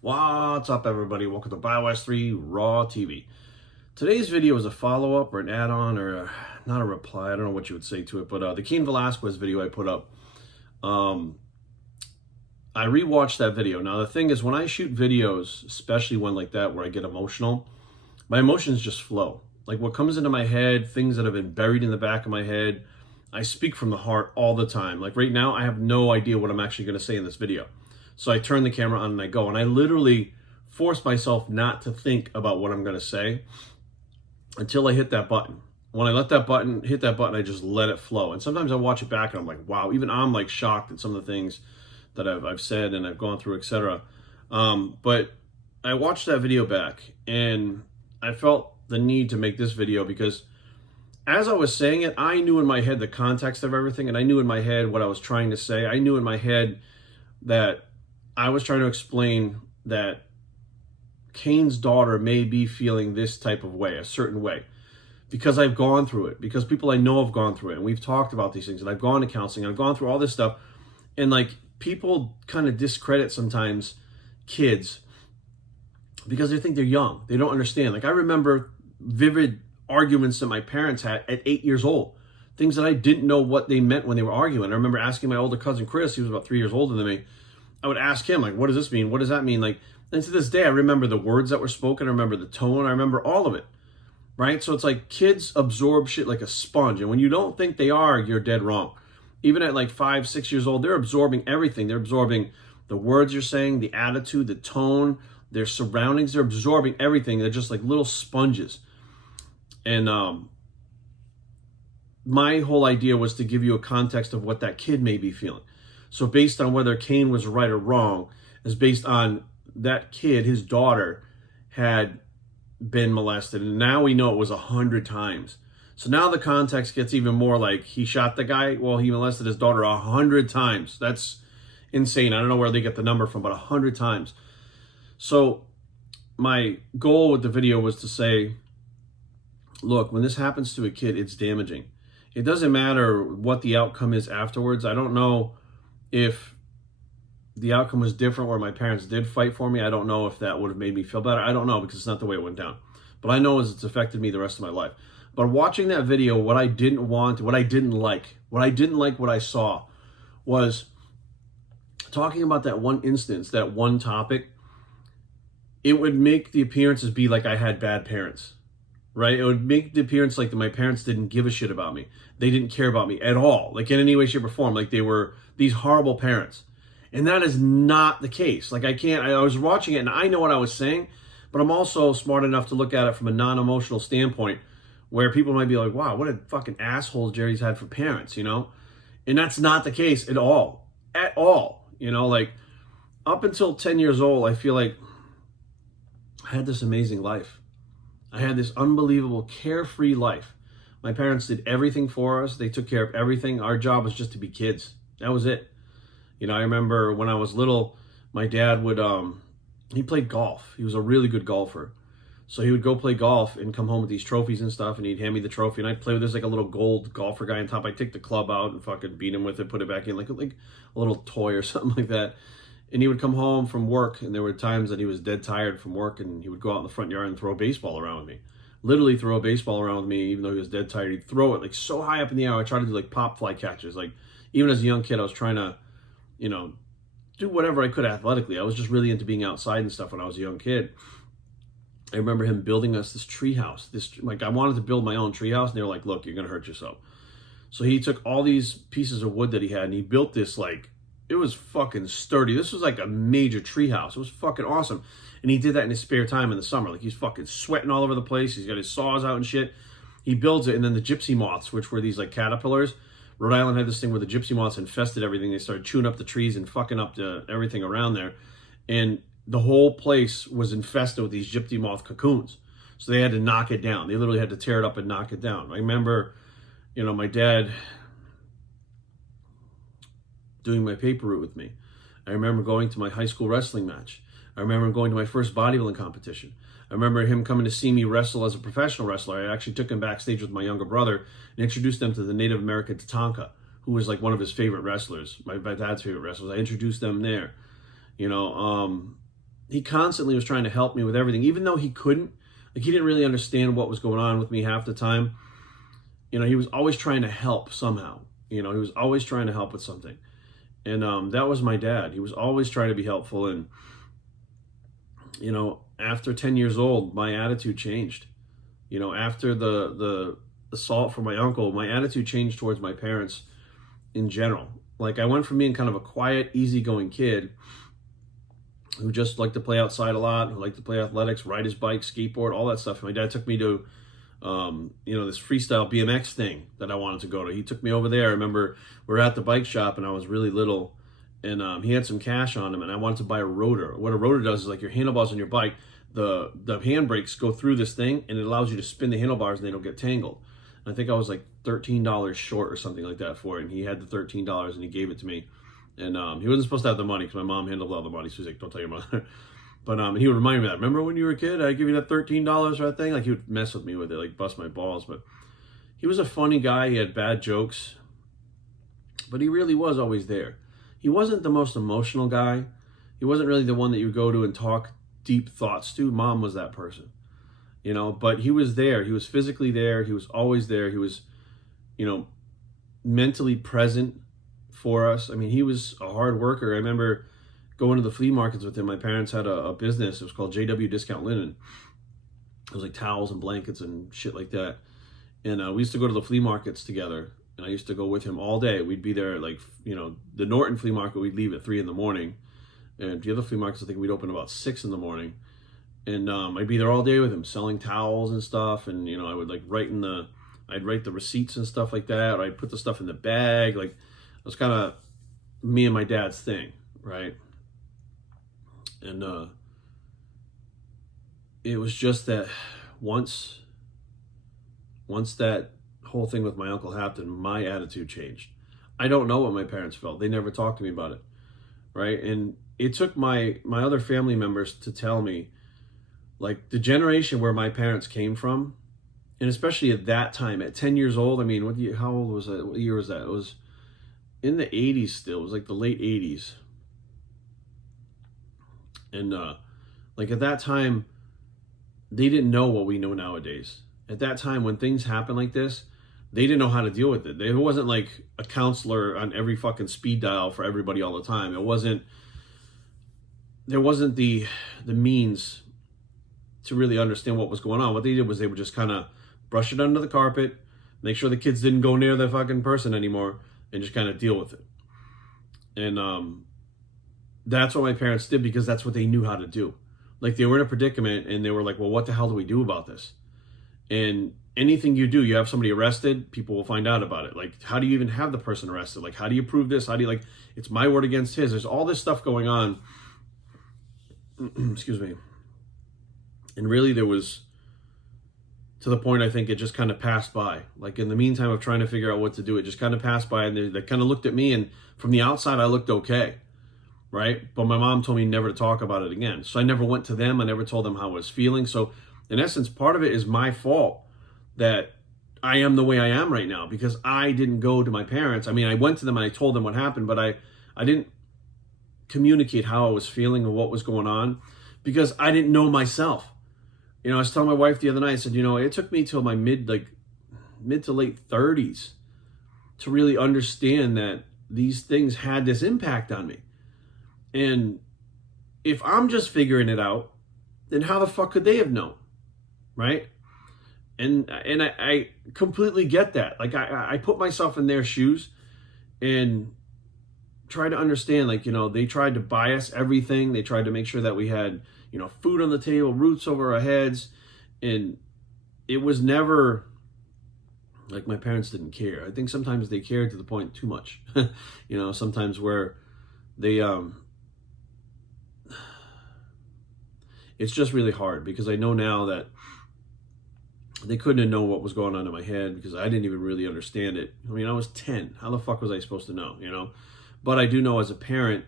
What's up, everybody? Welcome to BioWest 3 Raw TV. Today's video is a follow-up or an add-on or not a reply. I don't know what you would say to it, but the Cain Velasquez video I put up, I rewatched that video. Now, the thing is, when I shoot videos, especially one like that where I get emotional, my emotions just flow. Like what comes into my head, things that have been buried in the back of my head, I speak from the heart all the time. Like right now, I have no idea what I'm actually going to say in this video. So I turn the camera on and I go, and I literally force myself not to think about what I'm going to say until I hit that button. When I hit that button, I just let it flow. And sometimes I watch it back and I'm like, wow, even I'm like shocked at some of the things that I've said and I've gone through, etc. But I watched that video back and I felt the need to make this video because as I was saying it, I knew in my head the context of everything, and I knew in my head what I was trying to say. I knew in my head that I was trying to explain that Cain's daughter may be feeling this type of way, a certain way, because I've gone through it, because people I know have gone through it, and we've talked about these things, and I've gone to counseling, and I've gone through all this stuff, and like people kind of discredit sometimes kids because they think they're young. They don't understand. Like I remember vivid arguments that my parents had at 8 years old, things that I didn't know what they meant when they were arguing. I remember asking my older cousin Chris, he was about 3 years older than me, I would ask him, like, what does this mean? What does that mean? Like, and to this day, I remember the words that were spoken. I remember the tone. I remember all of it, right? So it's like kids absorb shit like a sponge. And when you don't think they are, you're dead wrong. Even at like 5, 6 years old, they're absorbing everything. They're absorbing the words you're saying, the attitude, the tone, their surroundings. They're absorbing everything. They're just like little sponges. And my whole idea was to give you a context of what that kid may be feeling. So based on whether Cain was right or wrong is based on that kid, his daughter, had been molested. And now we know it was 100 times. So now the context gets even more like he shot the guy. Well, he molested his daughter 100 times. That's insane. I don't know where they get the number from, but 100 times. So my goal with the video was to say, look, when this happens to a kid, it's damaging. It doesn't matter what the outcome is afterwards. I don't know if the outcome was different where my parents did fight for me. I don't know if that would have made me feel better. I don't know, because it's not the way it went down. But I know is it's affected me the rest of my life. But watching that video, what I didn't want, what I didn't like what I saw was talking about that one instance, that one topic. It would make the appearances be like I had bad parents, right? It would make the appearance like that my parents didn't give a shit about me. They didn't care about me at all, like in any way, shape, or form. Like they were these horrible parents. And that is not the case. Like I was watching it and I know what I was saying, but I'm also smart enough to look at it from a non-emotional standpoint where people might be like, wow, what a fucking asshole Jerry's had for parents, you know? And that's not the case at all. At all. You know, like up until 10 years old, I feel like I had this amazing life. I had this unbelievable carefree life. My parents did everything for us. They took care of everything. Our job was just to be kids. That was it. You know, I remember when I was little, my dad would, he played golf. He was a really good golfer. So he would go play golf and come home with these trophies and stuff, and he'd hand me the trophy, and I'd play with this like a little gold golfer guy on top. I'd take the club out and fucking beat him with it, put it back in like a little toy or something like that. And he would come home from work, and there were times that he was dead tired from work, and he would go out in the front yard and throw a baseball around with me. Literally throw a baseball around with me, even though he was dead tired. He'd throw it like so high up in the air. I tried to do like pop fly catches. Like even as a young kid, I was trying to, you know, do whatever I could athletically. I was just really into being outside and stuff when I was a young kid. I remember him building us this tree house. Like I wanted to build my own tree house, and they were like, look, you're gonna hurt yourself. So he took all these pieces of wood that he had, and he built this like, it was fucking sturdy. This was like a major tree house. It was fucking awesome. And he did that in his spare time in the summer. Like he's fucking sweating all over the place. He's got his saws out and shit. He builds it, and then the gypsy moths, which were these like caterpillars. Rhode Island had this thing where the gypsy moths infested everything. They started chewing up the trees and fucking up everything around there. And the whole place was infested with these gypsy moth cocoons. So they had to knock it down. They literally had to tear it up and knock it down. I remember, you know, my dad doing my paper route with me. I remember going to my high school wrestling match. I remember going to my first bodybuilding competition. I remember him coming to see me wrestle as a professional wrestler. I actually took him backstage with my younger brother and introduced them to the Native American Tatanka, who was like one of his favorite wrestlers, my dad's favorite wrestlers. I introduced them there. You know, he constantly was trying to help me with everything, even though he couldn't. Like, he didn't really understand what was going on with me half the time. You know, he was always trying to help somehow. You know, he was always trying to help with something. And that was my dad. He was always trying to be helpful. And, you know, after 10 years old, my attitude changed. You know, after the assault from my uncle, my attitude changed towards my parents in general. Like, I went from being kind of a quiet, easygoing kid who just liked to play outside a lot, who liked to play athletics, ride his bike, skateboard, all that stuff. My dad took me to, you know, this freestyle BMX thing that I wanted to go to. He took me over there. I remember we were at the bike shop and I was really little, and he had some cash on him, and I wanted to buy a rotor. What a rotor does is, like, your handlebars on your bike, the handbrakes go through this thing, and it allows you to spin the handlebars and they don't get tangled. And I think I was like $13 short or something like that for it, and he had the $13 and he gave it to me. And he wasn't supposed to have the money because my mom handled all the money. So he's like, don't tell your mother. But he would remind me of that. Remember when you were a kid, I give you that $13 for that thing? Like, he would mess with me with it, like bust my balls. But he was a funny guy. He had bad jokes. But he really was always there. He wasn't the most emotional guy. He wasn't really the one that you would go to and talk deep thoughts to. Mom was that person. You know, but he was there. He was physically there. He was always there. He was, you know, mentally present for us. I mean, he was a hard worker. I remember going to the flea markets with him. My parents had a business. It was called JW Discount Linen. It was like towels and blankets and shit like that. And we used to go to the flea markets together. And I used to go with him all day. We'd be there, like, you know, the Norton flea market, we'd leave at 3 a.m. And the other flea markets, I think we'd open about 6 a.m. And I'd be there all day with him, selling towels and stuff. And, you know, I would, like, I'd write the receipts and stuff like that. Or I'd put the stuff in the bag. Like, it was kind of me and my dad's thing, right? And it was just that once that whole thing with my uncle happened, my attitude changed. I don't know what my parents felt. They never talked to me about it, right? And it took my other family members to tell me, like, the generation where my parents came from, and especially at that time, at 10 years old, I mean, how old was that? What year was that? It was in the 80s still. It was like the late 80s. And like, at that time, they didn't know what we know nowadays. At that time, when things happen like this, they didn't know how to deal with it. There wasn't like a counselor on every fucking speed dial for everybody all the time. There wasn't the means to really understand what was going on. What they did was they would just kind of brush it under the carpet, make sure the kids didn't go near the fucking person anymore, and just kind of deal with it. And that's what my parents did, because that's what they knew how to do. Like, they were in a predicament and they were like, well, what the hell do we do about this? And anything you do, you have somebody arrested, people will find out about it. Like, how do you even have the person arrested? Like, how do you prove this? How do you, like, it's my word against his. There's all this stuff going on. Excuse me. And really, there was, to the point, I think it just kind of passed by. Like, in the meantime of trying to figure out what to do, it just kind of passed by, and they kind of looked at me, and from the outside, I looked okay, right? But my mom told me never to talk about it again. So I never went to them. I never told them how I was feeling. So in essence, part of it is my fault that I am the way I am right now, because I didn't go to my parents. I mean, I went to them and I told them what happened, but I didn't communicate how I was feeling or what was going on, because I didn't know myself. You know, I was telling my wife the other night, I said, you know, it took me till my mid to late 30s to really understand that these things had this impact on me. And if I'm just figuring it out, then how the fuck could they have known? Right? And I completely get that. Like, I put myself in their shoes and try to understand, like, you know, they tried to buy us everything. They tried to make sure that we had, you know, food on the table, roofs over our heads. And it was never like my parents didn't care. I think sometimes they cared to the point too much. You know, sometimes where they, it's just really hard, because I know now that they couldn't have known what was going on in my head, because I didn't even really understand it. I mean, I was 10. How the fuck was I supposed to know, you know? But I do know, as a parent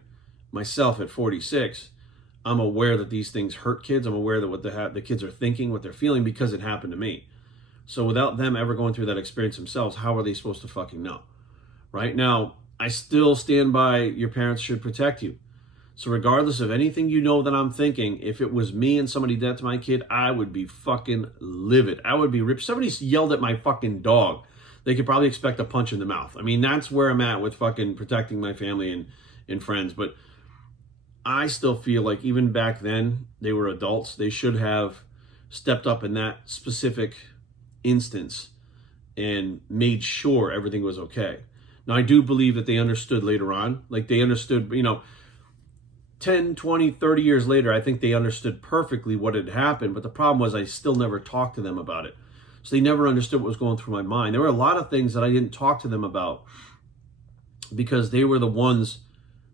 myself at 46, I'm aware that these things hurt kids. I'm aware that what the kids are thinking, what they're feeling, because it happened to me. So without them ever going through that experience themselves, how are they supposed to fucking know? Right? Now, I still stand by your parents should protect you. So regardless of anything you know that I'm thinking, if it was me and somebody did that to my kid, I would be fucking livid. I would be ripped. Somebody yelled at my fucking dog, they could probably expect a punch in the mouth. I mean, that's where I'm at with fucking protecting my family and friends. But I still feel like even back then, they were adults. They should have stepped up in that specific instance and made sure everything was okay. Now, I do believe that they understood later on. Like, they understood, 10, 20, 30 years later, I think they understood perfectly what had happened. But the problem was I still never talked to them about it. So they never understood what was going through my mind. There were a lot of things that I didn't talk to them about because they were the ones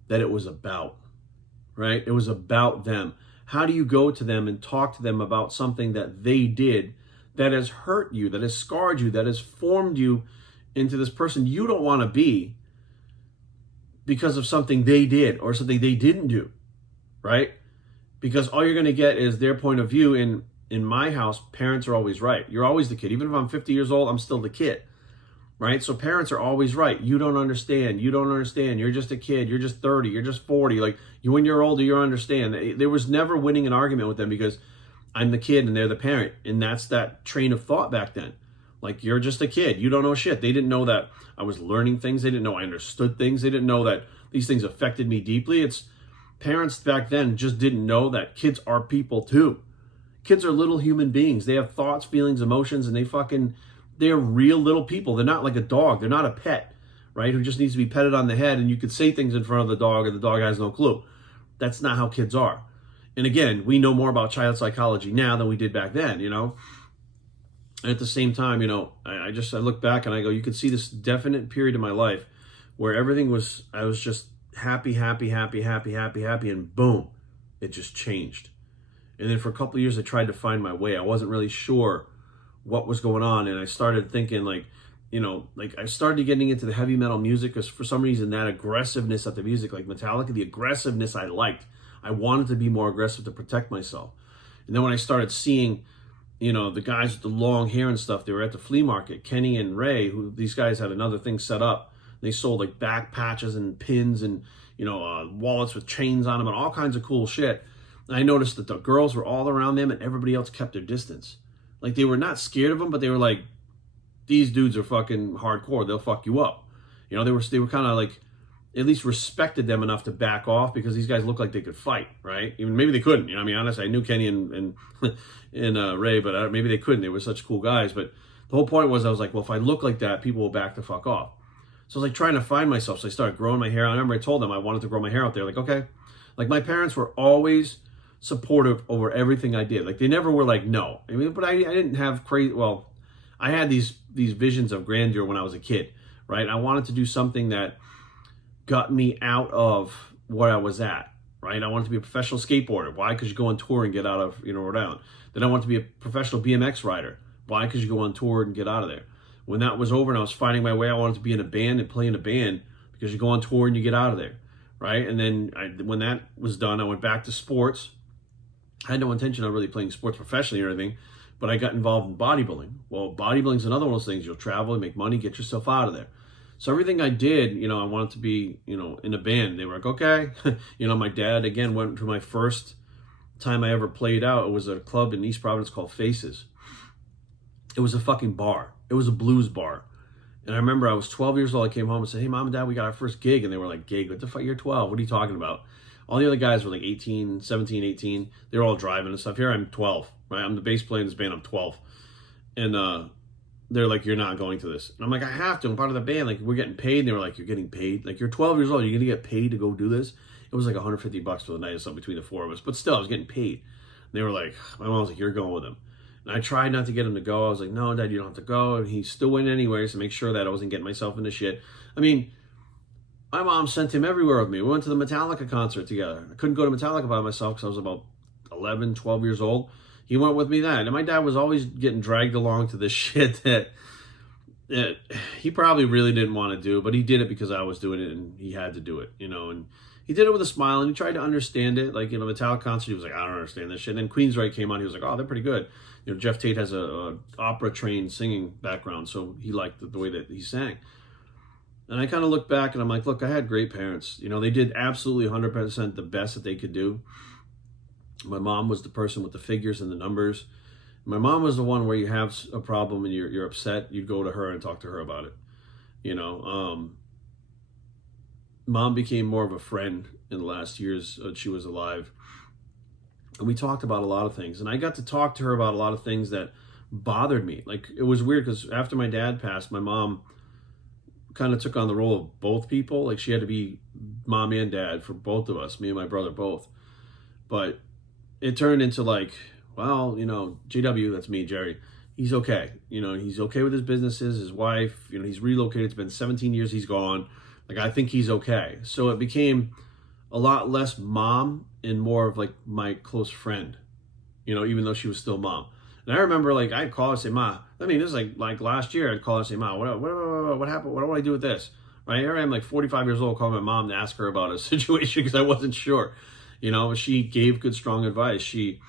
that it was about, right? It was about them. How do you go to them and talk to them about something that they did that has hurt you, that has scarred you, that has formed you into this person you don't want to be because of something they did or something they didn't do, right? Because all you're going to get is their point of view. In my house, parents are always right. You're always the kid. Even if I'm 50 years old, I'm still the kid, right? So parents are always right. You don't understand. You don't understand. You're just a kid. You're just 30. You're just 40. Like, when you're older, you understand. There was never winning an argument with them because I'm the kid and they're the parent. And that's that train of thought back then. Like, you're just a kid. You don't know shit. They didn't know that I was learning things. They didn't know I understood things. They didn't know that these things affected me deeply. It's parents back then just didn't know that kids are people too. Kids are little human beings. They have thoughts, feelings, emotions, and they're real little people. They're not like a dog. They're not a pet, right? Who just needs to be petted on the head and you could say things in front of the dog and the dog has no clue. That's not how kids are. And again, we know more about child psychology now than we did back then, And at the same time, I look back and I go, you could see this definite period in my life where I was just happy, and boom, it just changed. And then for a couple of years, I tried to find my way. I wasn't really sure what was going on. And I started thinking I started getting into the heavy metal music because for some reason that aggressiveness of the music, like Metallica, the aggressiveness I liked. I wanted to be more aggressive to protect myself. And then when I started seeing, the guys with the long hair and stuff, they were at the flea market, Kenny and Ray, these guys had another thing set up. They sold like back patches and pins and, wallets with chains on them and all kinds of cool shit. I noticed that the girls were all around them and everybody else kept their distance. Like, they were not scared of them, but they were like, these dudes are fucking hardcore. They'll fuck you up. They were kind of like, at least respected them enough to back off because these guys looked like they could fight, right? Even maybe they couldn't. Honestly, I knew Kenny and Ray, but maybe they couldn't. They were such cool guys. But the whole point was, I was like, well, if I look like that, people will back the fuck off. So I was like trying to find myself. So I started growing my hair. I remember I told them I wanted to grow my hair out there. Like, okay. Like, my parents were always supportive over everything I did. Like, they never were like, no. But I didn't have crazy, well, I had these visions of grandeur when I was a kid, right? I wanted to do something that got me out of where I was at, right? I wanted to be a professional skateboarder. Why? Because you go on tour and get out of, Rhode Island. Then I wanted to be a professional BMX rider. Why? Because you go on tour and get out of there. When that was over and I was finding my way, I wanted to be in a band and play in a band because you go on tour and you get out of there, right? And then when that was done, I went back to sports. I had no intention of really playing sports professionally or anything, but I got involved in bodybuilding. Well, bodybuilding is another one of those things. You'll travel, make money, get yourself out of there. So everything I did, I wanted to be, in a band. They were like, okay. My dad, again, went to my first time I ever played out. It was a club in East Providence called Faces. It was a fucking bar. It was a blues bar. And I remember I was 12 years old. I came home and said, hey, Mom and Dad, we got our first gig. And they were like, gig? What the fuck? You're 12. What are you talking about? All the other guys were like 18, 17, 18. They were all driving and stuff. Here I'm 12, right? I'm the bass player in this band. I'm 12. And they're like, you're not going to this. And I'm like, I have to. I'm part of the band. Like, we're getting paid. And they were like, you're getting paid? Like, you're 12 years old. You're going to get paid to go do this? It was like $150 for the night or something between the four of us. But still, I was getting paid. And they were like, my mom was like, you're going with them. And I tried not to get him to go. I was like, no, Dad, you don't have to go. And he still went anyways to make sure that I wasn't getting myself into shit. I mean, my mom sent him everywhere with me. We went to the Metallica concert together. I couldn't go to Metallica by myself because I was about 11, 12 years old. He went with me then. And my dad was always getting dragged along to this shit that he probably really didn't want to do, but he did it because I was doing it and he had to do it, and he did it with a smile and he tried to understand it. Like, Metallica concert, he was like, I don't understand this shit. And then Queensryche came on. He was like, oh, they're pretty good. Jeff Tate has a opera trained singing background, so he liked the way that he sang. And I kind of look back and I'm like, look, I had great parents. You know, they did absolutely 100% the best that they could do. My mom was the person with the figures and the numbers. My mom was the one where you have a problem and you're upset, you'd go to her and talk to her about it. You know, mom became more of a friend in the last years she was alive. And we talked about a lot of things. And I got to talk to her about a lot of things that bothered me. Like, it was weird because after my dad passed, my mom kind of took on the role of both people. Like, she had to be mom and dad for both of us, me and my brother both. But it turned into like, well, you know, JW, that's me, Jerry, he's okay. You know, he's okay with his businesses, his wife, you know, he's relocated. It's been 17 years he's gone. Like, I think he's okay. So it became a lot less mom and more of like my close friend, you know, even though she was still mom. And I remember, like, I'd call her and say, Ma, I mean, this is like last year, I'd call her and say, Ma, what happened? What do I do with this? Right? Here I am, like 45 years old, calling my mom to ask her about a situation because I wasn't sure. You know, she gave good, strong advice. She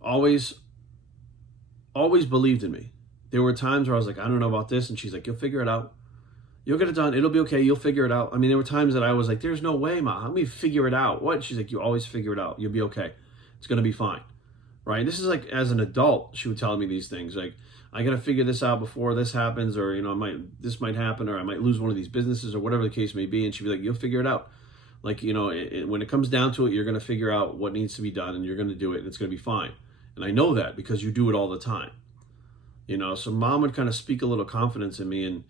always believed in me. There were times where I was like, I don't know about this. And she's like, you'll figure it out. You'll get it done. It'll be okay. You'll figure it out. I mean, there were times that I was like, there's no way, Ma. Let me figure it out. What? She's like, you always figure it out. You'll be okay. It's going to be fine. Right? This is like, as an adult, she would tell me these things. Like, I got to figure this out before this happens, or, you know, this might happen, or I might lose one of these businesses, or whatever the case may be. And she'd be like, you'll figure it out. Like, you know, when it comes down to it, you're going to figure out what needs to be done, and you're going to do it, and it's going to be fine. And I know that because you do it all the time. You know, so mom would kind of speak a little confidence in me, and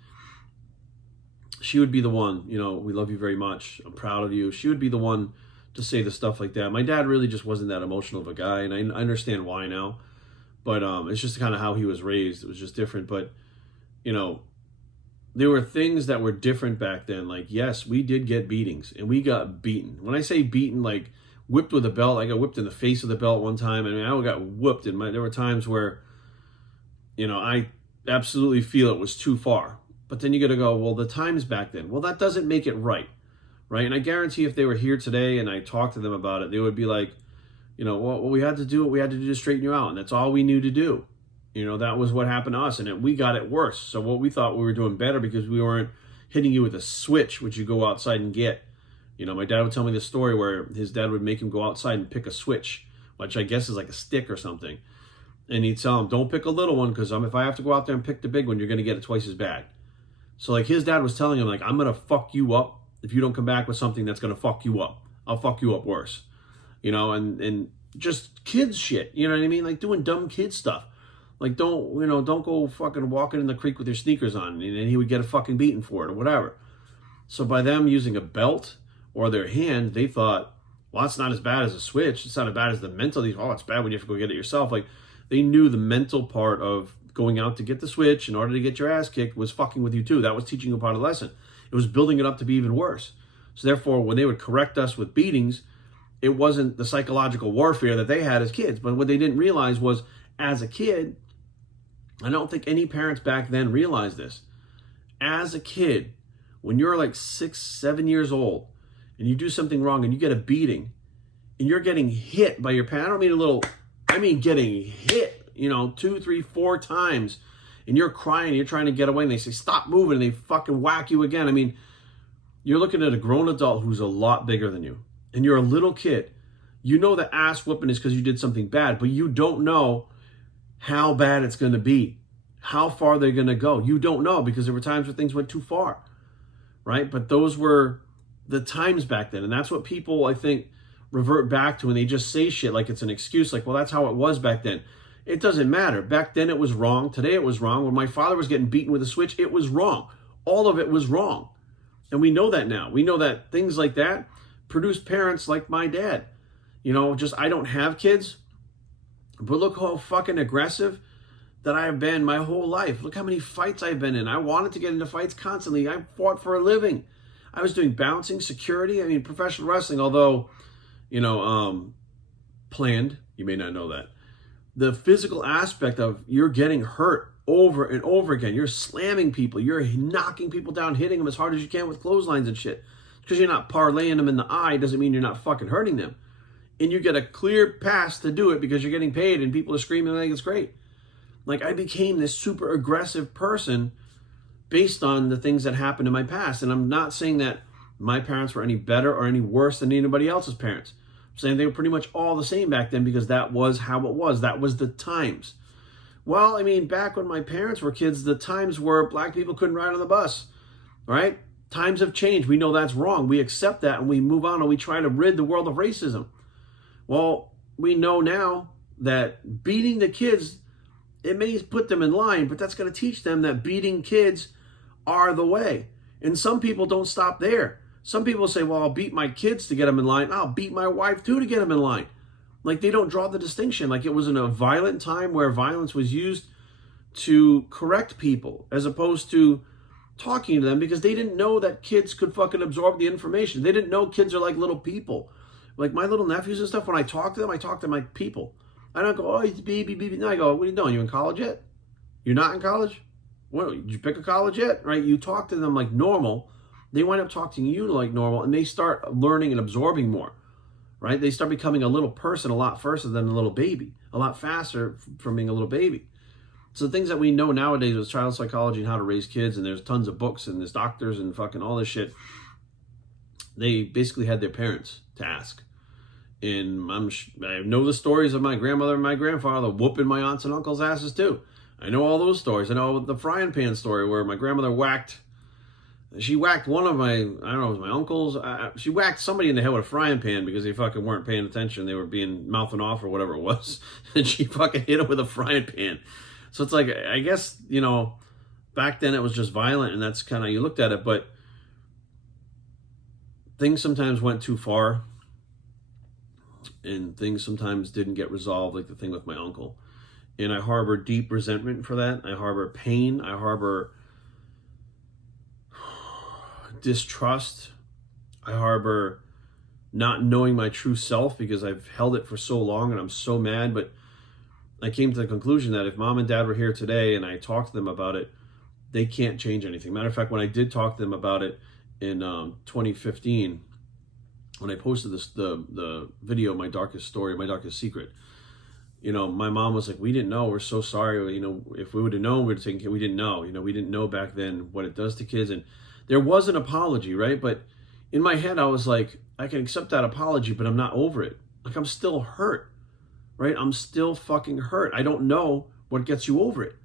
she would be the one, you know, we love you very much. I'm proud of you. She would be the one to say the stuff like that. My dad really just wasn't that emotional of a guy, and I understand why now. But it's just kind of how he was raised. It was just different. But, you know, there were things that were different back then. Like, yes, we did get beatings, and we got beaten. When I say beaten, like whipped with a belt, I got whipped in the face with a belt one time. I mean, I got whooped. There were times where, you know, I absolutely feel it was too far. But then you got to go, well, the times back then. Well, that doesn't make it right. Right? And I guarantee if they were here today and I talked to them about it, they would be like, you know, well, we had to do what we had to do to straighten you out. And that's all we knew to do. You know, that was what happened to us. And we got it worse. So what we thought we were doing better because we weren't hitting you with a switch, which you go outside and get. You know, my dad would tell me this story where his dad would make him go outside and pick a switch, which I guess is like a stick or something. And he'd tell him, don't pick a little one, because if I have to go out there and pick the big one, you're going to get it twice as bad. So, like, his dad was telling him, like, I'm going to fuck you up if you don't come back with something that's going to fuck you up. I'll fuck you up worse. You know, and just kids shit. You know what I mean? Like, doing dumb kid stuff. Like, don't go fucking walking in the creek with your sneakers on, and he would get a fucking beating for it or whatever. So by them using a belt or their hand, they thought, well, that's not as bad as a switch. It's not as bad as the mental. Oh, it's bad when you have to go get it yourself. Like, they knew the mental part of going out to get the switch in order to get your ass kicked was fucking with you too. That was teaching you a part of the lesson. It was building it up to be even worse. So therefore, when they would correct us with beatings, it wasn't the psychological warfare that they had as kids. But what they didn't realize was, as a kid, I don't think any parents back then realized this. As a kid, when you're like 6, 7 years old, and you do something wrong and you get a beating, and you're getting hit by your parent, I mean getting hit, 2, 3, 4 times, and you're crying, and you're trying to get away, and they say, stop moving, and they fucking whack you again. I mean, you're looking at a grown adult who's a lot bigger than you, and you're a little kid. You know the ass whooping is because you did something bad, but you don't know how bad it's going to be, how far they're going to go. You don't know, because there were times where things went too far, right? But those were the times back then, and that's what people, I think, revert back to when they just say shit like it's an excuse, like, well, that's how it was back then. It doesn't matter. Back then it was wrong. Today it was wrong. When my father was getting beaten with a switch, it was wrong. All of it was wrong. And we know that now. We know that things like that produce parents like my dad. I don't have kids, but look how fucking aggressive that I have been my whole life. Look how many fights I've been in. I wanted to get into fights constantly. I fought for a living. I was doing bouncing, security. I mean, professional wrestling, although, planned. You may not know that. The physical aspect of you're getting hurt over and over again. You're slamming people. You're knocking people down, hitting them as hard as you can with clotheslines and shit. Because you're not parlaying them in the eye doesn't mean you're not fucking hurting them. And you get a clear pass to do it because you're getting paid and people are screaming like it's great. Like, I became this super aggressive person based on the things that happened in my past. And I'm not saying that my parents were any better or any worse than anybody else's parents. I'm saying they were pretty much all the same back then because that was how it was. That was the times. Well, I mean, back when my parents were kids, the times were black people couldn't ride on the bus, right? Times have changed. We know that's wrong. We accept that and we move on and we try to rid the world of racism. Well, we know now that beating the kids, it may put them in line, but that's going to teach them that beating kids are the way. And some people don't stop there. Some people say, well, I'll beat my kids to get them in line. I'll beat my wife too to get them in line. Like they don't draw the distinction. Like it was in a violent time where violence was used to correct people as opposed to talking to them because they didn't know that kids could fucking absorb the information. They didn't know kids are like little people. Like my little nephews and stuff, when I talk to them, I talk to them like people. I don't go, oh, he's baby. No, I go, what are you doing? You in college yet? You're not in college? What, did you pick a college yet? Right? You talk to them like normal. They wind up talking to you like normal and they start learning and absorbing more. Right? They start becoming a little person a lot faster than a little baby, a lot faster from being a little baby. So the things that we know nowadays with child psychology and how to raise kids, and there's tons of books and there's doctors and fucking all this shit, they basically had their parents to ask. And I know the stories of my grandmother and my grandfather whooping my aunts and uncles' asses too. I know all those stories. I know the frying pan story where my grandmother whacked one of my, I don't know, it was my uncles. She whacked somebody in the head with a frying pan because they fucking weren't paying attention. They were being mouthing off or whatever it was. And she fucking hit him with a frying pan. So it's like, I guess, you know, back then it was just violent and that's kind of, you looked at it, but things sometimes went too far and things sometimes didn't get resolved, like the thing with my uncle. And I harbor deep resentment for that. I harbor pain. I harbor distrust. I harbor not knowing my true self because I've held it for so long and I'm so mad. But I came to the conclusion that if mom and dad were here today and I talked to them about it, they can't change anything. Matter of fact, when I did talk to them about it in 2015, when I posted the video, My Darkest Story, My Darkest Secret, you know, my mom was like, we didn't know. We're so sorry. You know, if we would have known, we'd have taken care. We didn't know. You know, we didn't know back then what it does to kids. And there was an apology, right? But in my head, I was like, I can accept that apology, but I'm not over it. Like, I'm still hurt, right? I'm still fucking hurt. I don't know what gets you over it.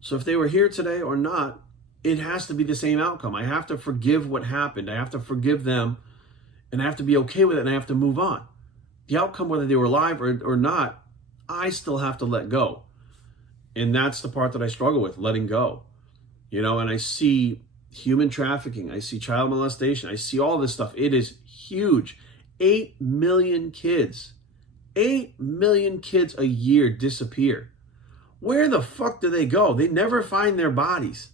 So if they were here today or not, it has to be the same outcome. I have to forgive what happened. I have to forgive them. And I have to be okay with it, and I have to move on. The outcome, whether they were alive or not, I still have to let go. And that's the part that I struggle with, letting go. You know, and I see human trafficking. I see child molestation. I see all this stuff. It is huge. 8 million kids. 8 million kids a year disappear. Where the fuck do they go? They never find their bodies.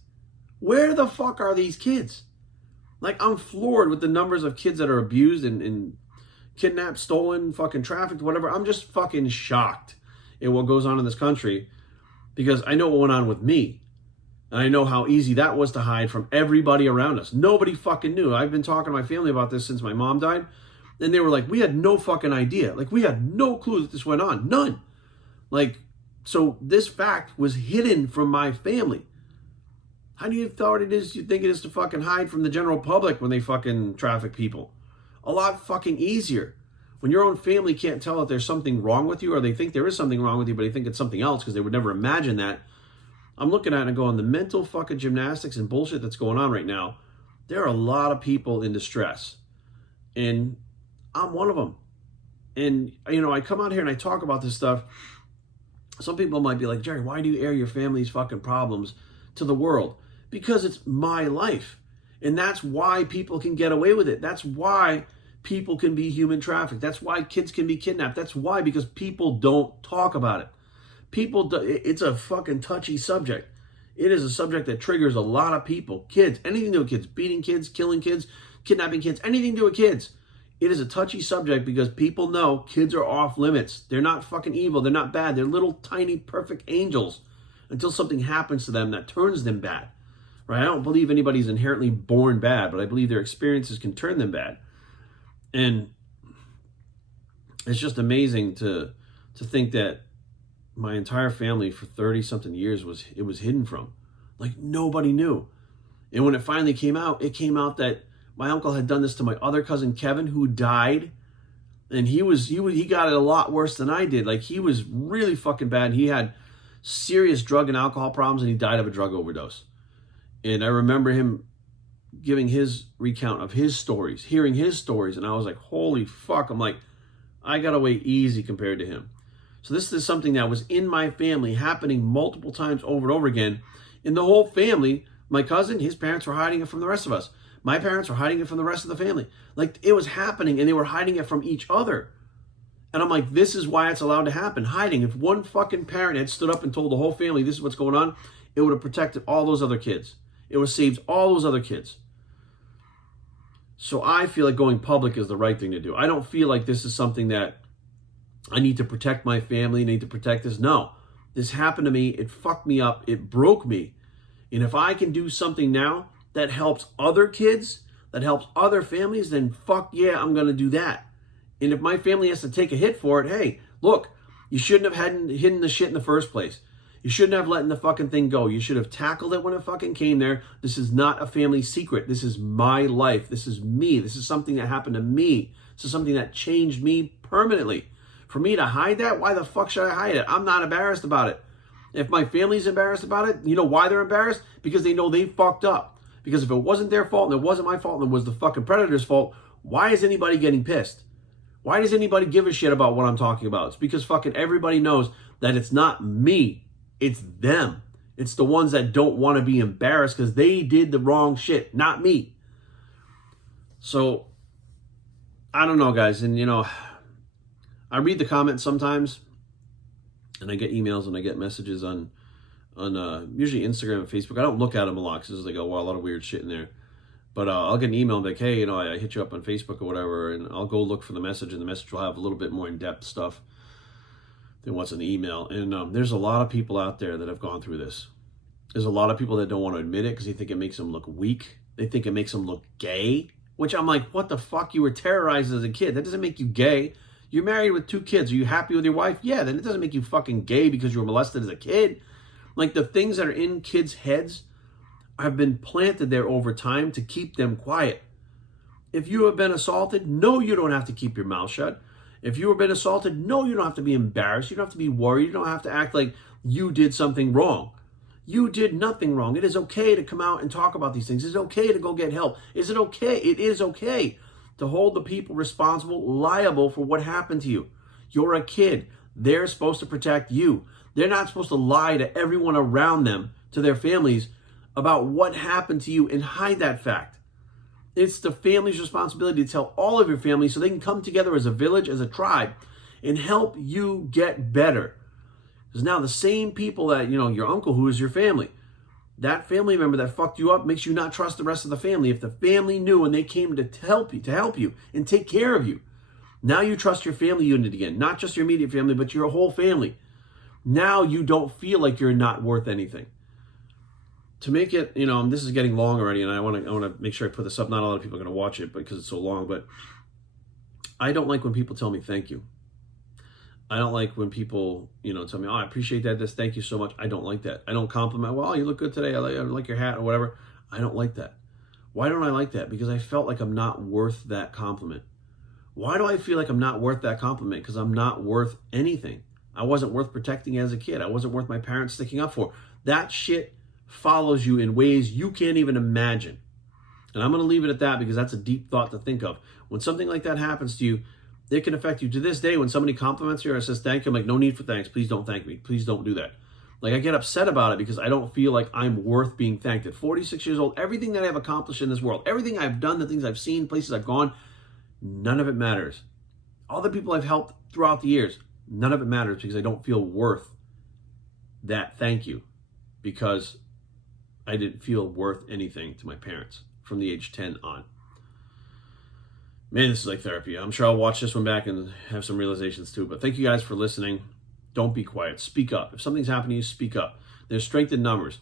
Where the fuck are these kids? Like, I'm floored with the numbers of kids that are abused and kidnapped, stolen, fucking trafficked, whatever. I'm just fucking shocked at what goes on in this country because I know what went on with me. And I know how easy that was to hide from everybody around us. Nobody fucking knew. I've been talking to my family about this since my mom died. And they were like, we had no fucking idea. Like, we had no clue that this went on. None. Like, so this fact was hidden from my family. How do you think it is to fucking hide from the general public when they fucking traffic people? A lot fucking easier. When your own family can't tell that there's something wrong with you, or they think there is something wrong with you, but they think it's something else because they would never imagine that. I'm looking at it and going, the mental fucking gymnastics and bullshit that's going on right now, there are a lot of people in distress. And I'm one of them. And, you know, I come out here and I talk about this stuff. Some people might be like, Jerry, why do you air your family's fucking problems to the world? Because it's my life. And that's why people can get away with it. That's why people can be human trafficked. That's why kids can be kidnapped. That's why, because people don't talk about it. It's a fucking touchy subject. It is a subject that triggers a lot of people. Kids, anything to do with kids, beating kids, killing kids, kidnapping kids, anything to do with kids. It is a touchy subject because people know kids are off limits. They're not fucking evil. They're not bad. They're little tiny perfect angels until something happens to them that turns them bad. Right? I don't believe anybody's inherently born bad, but I believe their experiences can turn them bad. And it's just amazing to think that my entire family for 30 something years was hidden from. Like, nobody knew. And when it finally came out that my uncle had done this to my other cousin Kevin, who died. And he got it a lot worse than I did. Like, he was really fucking bad. He had serious drug and alcohol problems, and he died of a drug overdose. And I remember him giving his recount of his stories, hearing his stories, and I was like, holy fuck. I'm like, I got away easy compared to him. So this is something that was in my family, happening multiple times over and over again. In the whole family, my cousin, his parents were hiding it from the rest of us. My parents were hiding it from the rest of the family. Like, it was happening, and they were hiding it from each other. And I'm like, this is why it's allowed to happen. Hiding. If one fucking parent had stood up and told the whole family this is what's going on, it would have protected all those other kids. It would have saved all those other kids. So I feel like going public is the right thing to do. I don't feel like this is something that I need to protect my family, need to protect this. No. This happened to me. It fucked me up. It broke me. And if I can do something now that helps other kids, that helps other families, then fuck yeah, I'm going to do that. And if my family has to take a hit for it, hey, look, you shouldn't have hidden the shit in the first place. You shouldn't have let the fucking thing go. You should have tackled it when it fucking came there. This is not a family secret. This is my life. This is me. This is something that happened to me. This is something that changed me permanently. For me to hide that, why the fuck should I hide it? I'm not embarrassed about it. If my family's embarrassed about it, you know why they're embarrassed? Because they know they fucked up. Because if it wasn't their fault and it wasn't my fault and it was the fucking predator's fault, why is anybody getting pissed? Why does anybody give a shit about what I'm talking about? It's because fucking everybody knows that it's not me. It's them. It's the ones that don't want to be embarrassed because they did the wrong shit, not me. So, I don't know, guys. And, you know, I read the comments sometimes, and I get emails and I get messages on usually Instagram and Facebook. I don't look at them a lot because there's like a lot of weird shit in there. But I'll get an email like, hey, you know, I hit you up on Facebook or whatever, and I'll go look for the message, and the message will have a little bit more in-depth stuff than what's in the email. And there's a lot of people out there that have gone through this. There's a lot of people that don't want to admit it because they think it makes them look weak. They think it makes them look gay, which I'm like, what the fuck? You were terrorized as a kid. That doesn't make you gay. You're married with 2 kids. Are you happy with your wife? Yeah, then it doesn't make you fucking gay because you were molested as a kid. Like, the things that are in kids' heads have been planted there over time to keep them quiet. If you have been assaulted, no, you don't have to keep your mouth shut. If you have been assaulted, no, you don't have to be embarrassed. You don't have to be worried. You don't have to act like you did something wrong. You did nothing wrong. It is okay to come out and talk about these things. It's okay to go get help. Is it okay? It is okay to hold the people responsible, liable for what happened to you. You're a kid. They're supposed to protect you. They're not supposed to lie to everyone around them, to their families, about what happened to you and hide that fact. It's the family's responsibility to tell all of your family so they can come together as a village, as a tribe, and help you get better. Because now the same people that, you know, your uncle who is your family, that family member that fucked you up makes you not trust the rest of the family. If the family knew and they came to help you and take care of you, now you trust your family unit again, not just your immediate family, but your whole family. Now you don't feel like you're not worth anything. To make it, you know, this is getting long already, and I want to make sure I put this up. Not a lot of people are going to watch it because it's so long, but I don't like when people tell me thank you. I don't like when people, you know, tell me, oh, I appreciate that, thank you so much. I don't like that. I don't compliment, well, you look good today, I like your hat or whatever. I don't like that. Why don't I like that? Because I felt like I'm not worth that compliment. Why do I feel like I'm not worth that compliment? Because I'm not worth anything. I wasn't worth protecting as a kid. I wasn't worth my parents sticking up for. That shit follows you in ways you can't even imagine. And I'm going to leave it at that because that's a deep thought to think of. When something like that happens to you, it can affect you. To this day, when somebody compliments you or says thank you, I'm like, no need for thanks. Please don't thank me. Please don't do that. Like, I get upset about it because I don't feel like I'm worth being thanked. At 46 years old, everything that I've accomplished in this world, everything I've done, the things I've seen, places I've gone, none of it matters. All the people I've helped throughout the years, none of it matters because I don't feel worth that thank you because I didn't feel worth anything to my parents from the age 10 on. Man, this is like therapy. I'm sure I'll watch this one back and have some realizations too. But thank you guys for listening. Don't be quiet. Speak up. If something's happening to you, speak up. There's strength in numbers.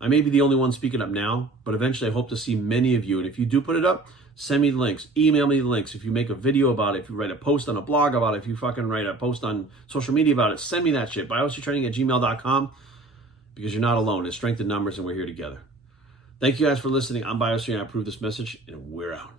I may be the only one speaking up now, but eventually I hope to see many of you. And if you do put it up, send me the links. Email me the links. If you make a video about it, if you write a post on a blog about it, if you fucking write a post on social media about it, send me that shit. BioStraining@gmail.com because you're not alone. There's strength in numbers and we're here together. Thank you guys for listening. I'm Biosphere, and I approve this message, and we're out.